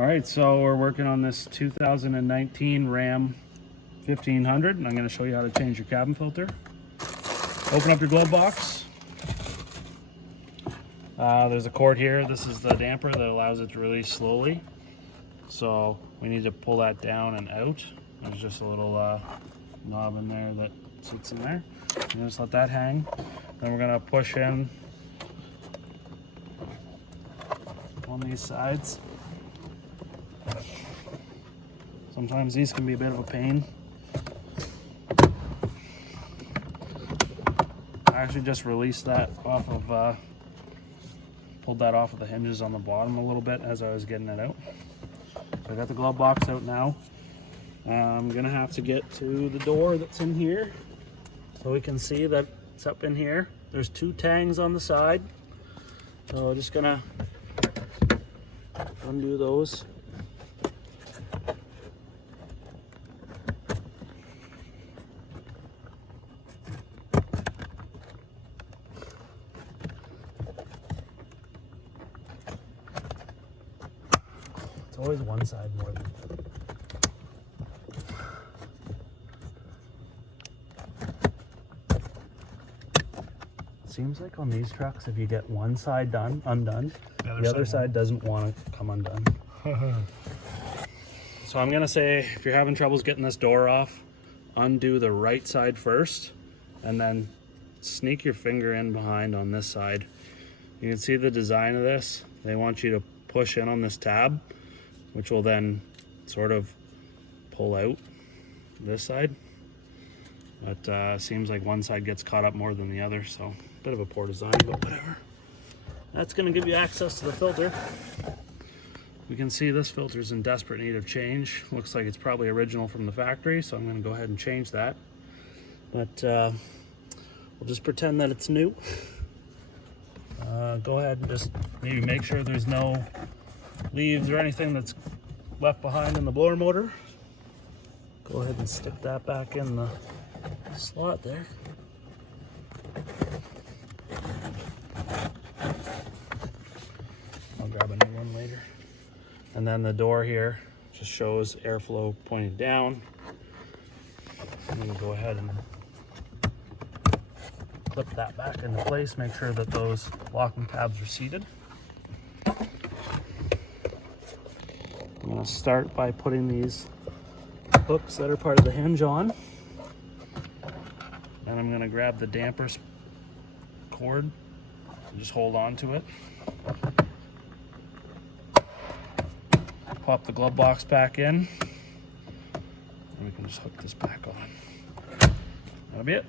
All right, so we're working on this 2019 Ram 1500, and I'm going to show you how to change your cabin filter. Open up your glove box. There's a cord here. This is the damper that allows it to release slowly. So we need to pull that down and out. There's just a little knob in there that sits in there. And just let that hang. Then we're going to push in on these sides. Sometimes these can be a bit of a pain. I actually just released that off of, pulled that off of the hinges on the bottom a little bit as I was getting it out. So I got the glove box out now. I'm gonna have to get to the door that's in here so we can see that it's up in here. There's two tangs on the side. So I'm just gonna undo those. It's always one side more than the other. Seems like on these trucks, if you get one side undone, the other side doesn't want to come undone. So I'm gonna say, if you're having troubles getting this door off, undo the right side first, and then sneak your finger in behind on this side. You can see the design of this. They want you to push in on this tab, which will then sort of pull out this side. But seems like one side gets caught up more than the other, so bit of a poor design, but whatever. That's gonna give you access to the filter. We can see this filter's in desperate need of change. Looks like it's probably original from the factory, so I'm gonna go ahead and change that. But we'll just pretend that it's new. Go ahead and just maybe make sure there's no leaves or anything that's left behind in the blower motor. Go ahead and stick that back in the slot there. I'll grab a new one later. And then the door here just shows airflow pointing down. I'm gonna go ahead and clip that back into place, make sure that those locking tabs are seated. I'm gonna start by putting these hooks that are part of the hinge on. And I'm gonna grab the damper cord and just hold on to it. Pop the glove box back in, and we can just hook this back on. That'll be it.